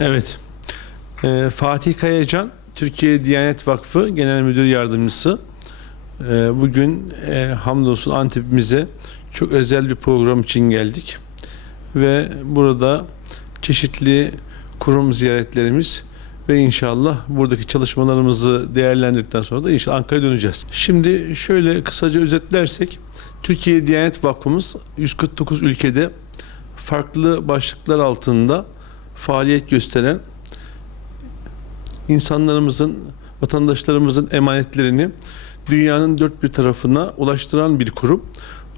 Evet. Fatih Kayacan, Türkiye Diyanet Vakfı Genel Müdür Yardımcısı. Bugün hamdolsun Antep'imize çok özel bir program için geldik. Ve burada çeşitli kurum ziyaretlerimiz ve inşallah buradaki çalışmalarımızı değerlendirdikten sonra da inşallah Ankara'ya döneceğiz. Şimdi şöyle kısaca özetlersek, Türkiye Diyanet Vakfımız 149 ülkede farklı başlıklar altında faaliyet gösteren, insanlarımızın, vatandaşlarımızın emanetlerini dünyanın dört bir tarafına ulaştıran bir kurum.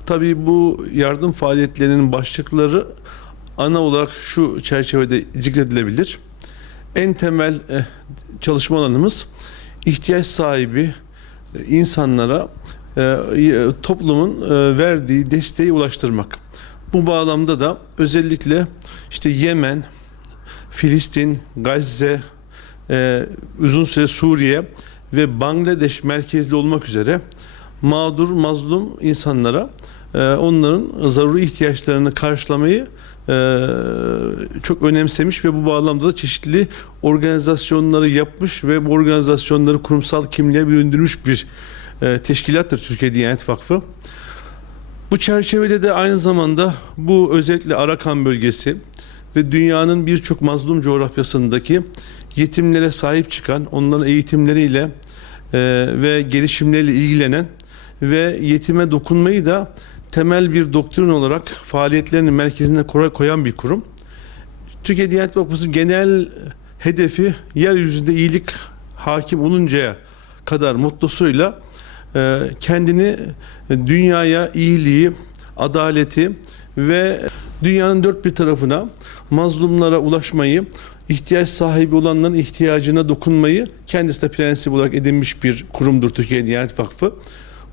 Tabii bu yardım faaliyetlerinin başlıkları ana olarak şu çerçevede zikredilebilir. En temel çalışma alanımız ihtiyaç sahibi insanlara toplumun verdiği desteği ulaştırmak. Bu bağlamda da özellikle işte Yemen, Filistin, Gazze, uzun süre Suriye ve Bangladeş merkezli olmak üzere mağdur, mazlum insanlara onların zaruri ihtiyaçlarını karşılamayı çok önemsemiş ve bu bağlamda da çeşitli organizasyonları yapmış ve bu organizasyonları kurumsal kimliğe büründürmüş bir teşkilattır Türkiye Diyanet Vakfı. Bu çerçevede de aynı zamanda bu özellikle Arakan bölgesi ve dünyanın birçok mazlum coğrafyasındaki yetimlere sahip çıkan, onların eğitimleriyle ve gelişimleriyle ilgilenen ve yetime dokunmayı da temel bir doktrin olarak faaliyetlerinin merkezine koyan bir kurum. Türkiye Diyanet Vakfı'nın genel hedefi yeryüzünde iyilik hakim oluncaya kadar mottosuyla kendini dünyaya iyiliği, adaleti ve dünyanın dört bir tarafına mazlumlara ulaşmayı, ihtiyaç sahibi olanların ihtiyacına dokunmayı kendisi de prensip olarak edinmiş bir kurumdur Türkiye Diyanet Vakfı.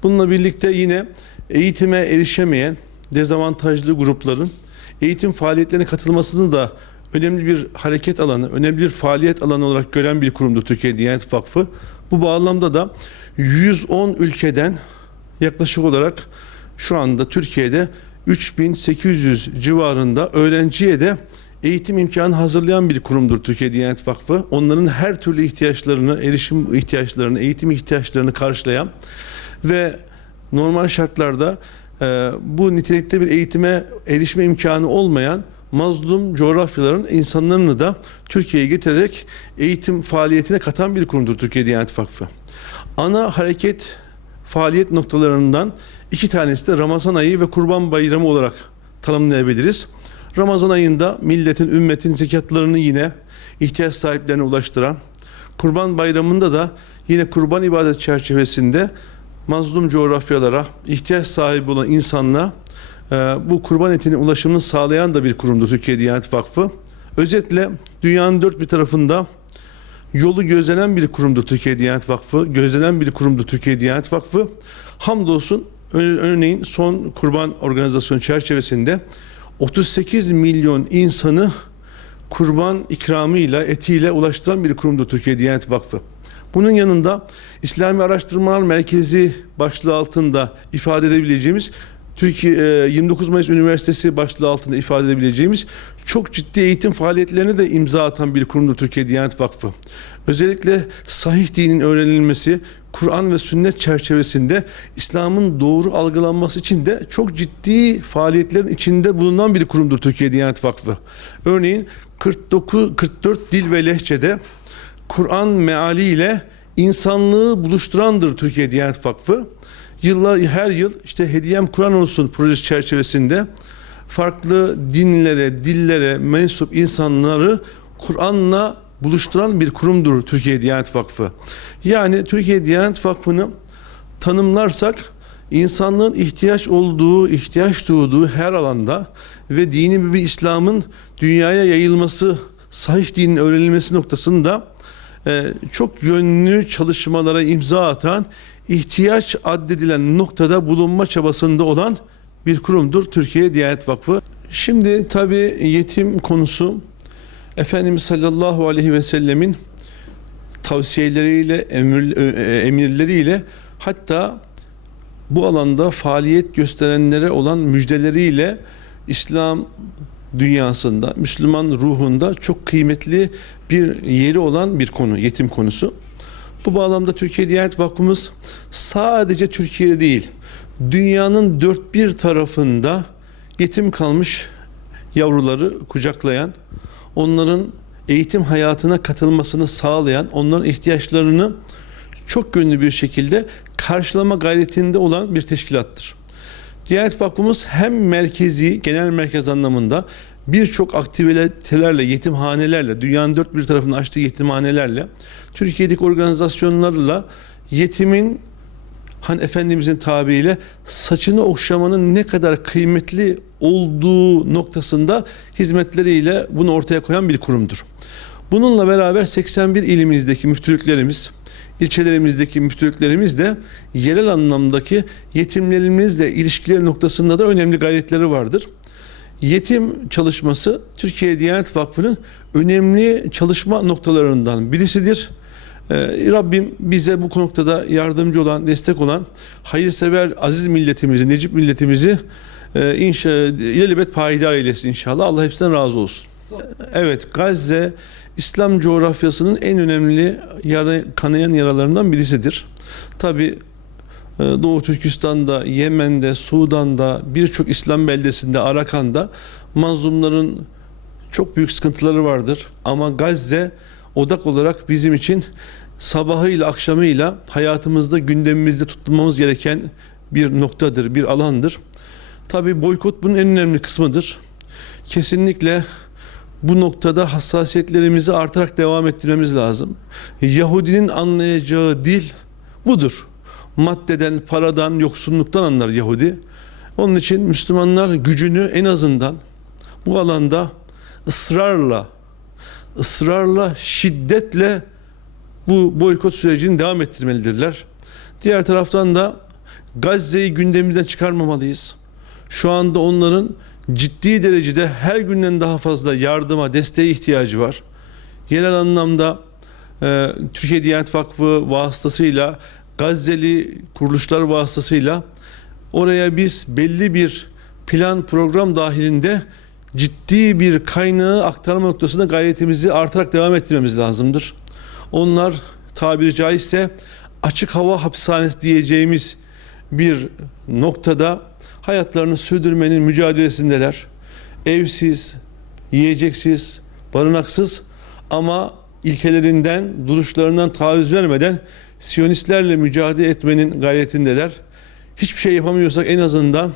Bununla birlikte yine eğitime erişemeyen dezavantajlı grupların eğitim faaliyetlerine katılmasını da önemli bir hareket alanı, önemli bir faaliyet alanı olarak gören bir kurumdur Türkiye Diyanet Vakfı. Bu bağlamda da 110 ülkeden yaklaşık olarak şu anda Türkiye'de 3800 civarında öğrenciye de eğitim imkanı hazırlayan bir kurumdur Türkiye Diyanet Vakfı. Onların her türlü ihtiyaçlarını, erişim ihtiyaçlarını, eğitim ihtiyaçlarını karşılayan ve normal şartlarda bu nitelikte bir eğitime erişme imkanı olmayan mazlum coğrafyaların insanlarını da Türkiye'ye getirerek eğitim faaliyetine katan bir kurumdur Türkiye Diyanet Vakfı. Ana hareket faaliyet noktalarından iki tanesi de Ramazan ayı ve Kurban Bayramı olarak tanımlayabiliriz. Ramazan ayında milletin, ümmetin zekatlarını yine ihtiyaç sahiplerine ulaştıran, Kurban Bayramı'nda da yine kurban ibadet çerçevesinde mazlum coğrafyalara ihtiyaç sahibi olan insanla bu kurban etinin ulaşımını sağlayan da bir kurumdur Türkiye Diyanet Vakfı. Özetle dünyanın dört bir tarafında yolu gözlenen bir kurumdur Türkiye Diyanet Vakfı. Gözlenen bir kurumdur Türkiye Diyanet Vakfı. Hamdolsun örneğin son kurban organizasyonu çerçevesinde 38 milyon insanı kurban ikramıyla, etiyle ulaştıran bir kurumdur Türkiye Diyanet Vakfı. Bunun yanında İslami Araştırmalar Merkezi başlığı altında ifade edebileceğimiz, Türkiye 29 Mayıs Üniversitesi başlığı altında ifade edebileceğimiz çok ciddi eğitim faaliyetlerine de imza atan bir kurumdur Türkiye Diyanet Vakfı. Özellikle sahih dinin öğrenilmesi, Kur'an ve sünnet çerçevesinde İslam'ın doğru algılanması için de çok ciddi faaliyetlerin içinde bulunan bir kurumdur Türkiye Diyanet Vakfı. Örneğin 44 dil ve lehçede Kur'an mealiyle insanlığı buluşturandır Türkiye Diyanet Vakfı. Her yıl işte Hediyem Kur'an olsun projesi çerçevesinde farklı dinlere, dillere mensup insanları Kur'an'la buluşturan bir kurumdur Türkiye Diyanet Vakfı. Yani Türkiye Diyanet Vakfı'nı tanımlarsak insanlığın ihtiyaç duyduğu her alanda ve dini bir İslam'ın dünyaya yayılması, sahih dinin öğrenilmesi noktasında çok yönlü çalışmalara imza atan, ihtiyaç addedilen noktada bulunma çabasında olan bir kurumdur Türkiye Diyanet Vakfı. Şimdi tabii yetim konusu Efendimiz sallallahu aleyhi ve sellemin tavsiyeleriyle, emirleriyle, hatta bu alanda faaliyet gösterenlere olan müjdeleriyle İslam dünyasında, Müslüman ruhunda çok kıymetli bir yeri olan bir konu, yetim konusu. Bu bağlamda Türkiye Diyanet Vakfımız sadece Türkiye'de değil, dünyanın dört bir tarafında yetim kalmış yavruları kucaklayan, onların eğitim hayatına katılmasını sağlayan, onların ihtiyaçlarını çok yönlü bir şekilde karşılama gayretinde olan bir teşkilattır. Diyanet Vakfımız hem merkezi, genel merkez anlamında birçok aktivitelerle, yetimhanelerle, dünyanın dört bir tarafında açtığı yetimhanelerle, Türkiye'deki organizasyonlarla yetimin, hani Efendimizin tabiriyle saçını okşamanın ne kadar kıymetli olduğu noktasında hizmetleriyle bunu ortaya koyan bir kurumdur. Bununla beraber 81 ilimizdeki müftülüklerimiz, ilçelerimizdeki müftülüklerimiz de yerel anlamdaki yetimlerimizle ilişkileri noktasında da önemli gayretleri vardır. Yetim çalışması Türkiye Diyanet Vakfı'nın önemli çalışma noktalarından birisidir. Rabbim bize bu noktada yardımcı olan, destek olan hayırsever aziz milletimizi, necip milletimizi ilelebet payidar eylesin inşallah. Allah hepsinden razı olsun. Evet, Gazze İslam coğrafyasının en önemli kanayan yaralarından birisidir. Tabi Doğu Türkistan'da, Yemen'de, Sudan'da, birçok İslam beldesinde, Arakan'da mazlumların çok büyük sıkıntıları vardır. Ama Gazze odak olarak bizim için sabahıyla akşamıyla hayatımızda, gündemimizde tutulmamız gereken bir noktadır, bir alandır. Tabi boykot bunun en önemli kısmıdır. Kesinlikle bu noktada hassasiyetlerimizi artarak devam ettirmemiz lazım. Yahudinin anlayacağı dil budur. Maddeden, paradan, yoksunluktan anlar Yahudi. Onun için Müslümanlar gücünü en azından bu alanda ısrarla, şiddetle bu boykot sürecini devam ettirmelidirler. Diğer taraftan da Gazze'yi gündemimizden çıkarmamalıyız. Şu anda onların ciddi derecede her günden daha fazla yardıma, desteğe ihtiyacı var. Yerel anlamda Türkiye Diyanet Vakfı vasıtasıyla, Gazze'li kuruluşlar vasıtasıyla oraya biz belli bir plan, program dahilinde ciddi bir kaynağı aktarma noktasında gayretimizi artarak devam ettirmemiz lazımdır. Onlar tabiri caizse açık hava hapishanesi diyeceğimiz bir noktada hayatlarını sürdürmenin mücadelesindeler. Evsiz, yiyeceksiz, barınaksız ama ilkelerinden, duruşlarından taviz vermeden Siyonistlerle mücadele etmenin gayretindeler. Hiçbir şey yapamıyorsak en azından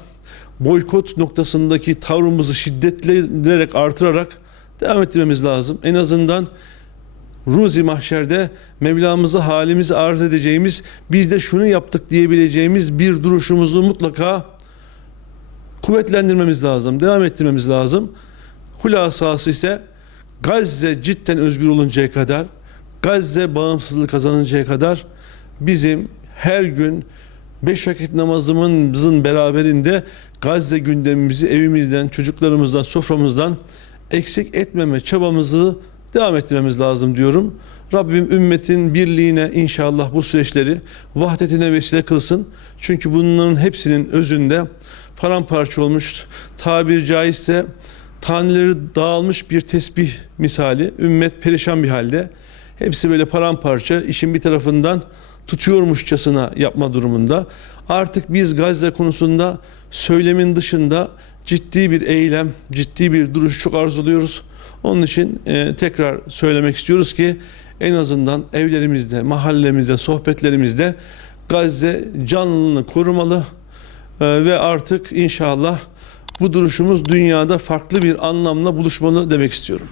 boykot noktasındaki tavrımızı şiddetlendirerek, artırarak devam ettirmemiz lazım. En azından Ruzi mahşerde Mevlamıza halimizi arz edeceğimiz, biz de şunu yaptık diyebileceğimiz bir duruşumuzu mutlaka kuvvetlendirmemiz lazım, devam ettirmemiz lazım. Hulasası ise Gazze cidden özgür oluncaya kadar, Gazze bağımsızlık kazanıncaya kadar bizim her gün 5 vakit namazımızın beraberinde Gazze gündemimizi evimizden, çocuklarımızdan, soframızdan eksik etmeme çabamızı devam ettirmemiz lazım diyorum. Rabbim ümmetin birliğine inşallah bu süreçleri vahdetine vesile kılsın. Çünkü bunların hepsinin özünde paramparça olmuş, tabiri caizse taneleri dağılmış bir tesbih misali, ümmet perişan bir halde. Hepsi böyle paramparça, işin bir tarafından tutuyormuşçasına yapma durumunda. Artık biz Gazze konusunda söylemin dışında ciddi bir eylem, ciddi bir duruş çok arzuluyoruz. Onun için tekrar söylemek istiyoruz ki en azından evlerimizde, mahallemizde, sohbetlerimizde Gazze canlılığını korumalı ve artık inşallah bu duruşumuz dünyada farklı bir anlamla buluşmalı demek istiyorum.